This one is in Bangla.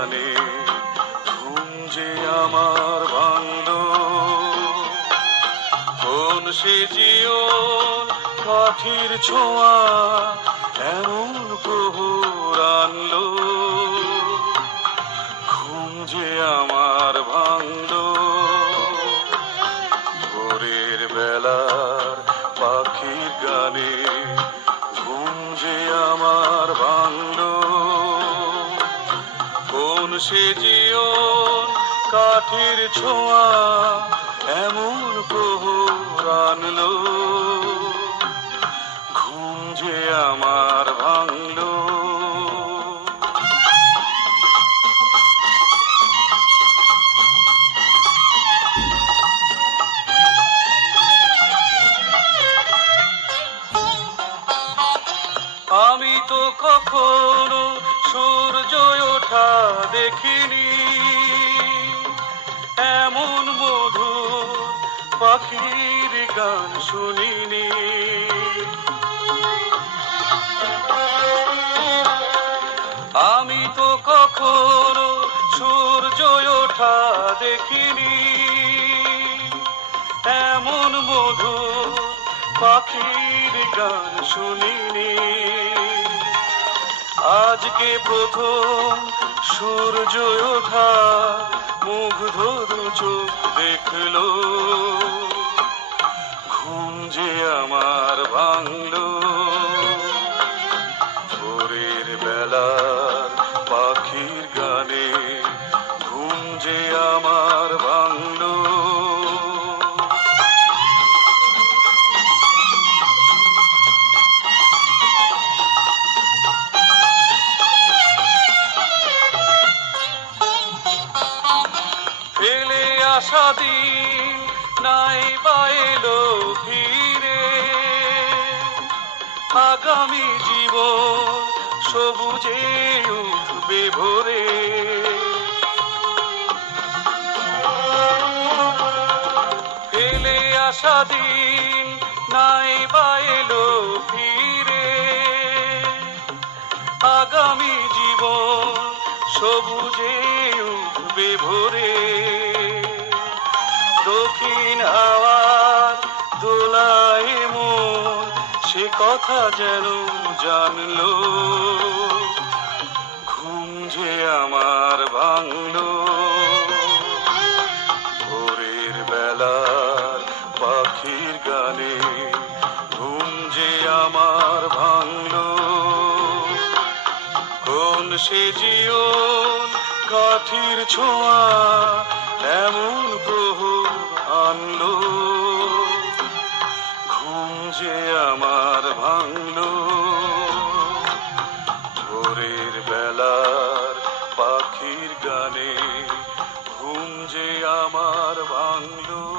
কালে ঘুম যে আমার ভাঙল। কোন সে জিও কাঠির ছোঁয়া এমন প্রহর আনল। ঘুম যে আমার ভাঙল। ভোরের বেলার পাখির গানে সে জীবন কাঠির ছোঁয়া এমন প্রহর আনলো। ঘুম যে আমার ভাঙলো। আমি তো কখনো সূর্য ওঠা দেখিনি। এমন মধু পাখির গান শুনিনি। আমি তো কখনো সূর্য ওঠা দেখিনি। এমন মধু পাখির গান শুনিনি। আজকে প্রথম সূর্য ওঠা মুগ্ধ চোখ দেখল। ঘুম যে আমার ভাঙলো। ভোরের বেলা পাখির আসা নাই পাইলো ফিরে আগামী জীবন সবুজে উঠবে ভোরে। ফেলে আসা দিন নাই পাইলো ফিরে আগামী জীবন সবুজে উঠবে ভোরে। দক্ষিণ হাওয়ার মন সে কথা যেন জানলো। ঘুম যে আমার ভাঙলো। ভোরের বেলার পাখির গানে ঘুম যে আমার ভাঙলো। কোন সে জীবন কাঠির ছোঁয়া, এমন আমার ভাঙল। ভোরের বেলার পাখির গানে ঘুম যে আমার ভাঙলো।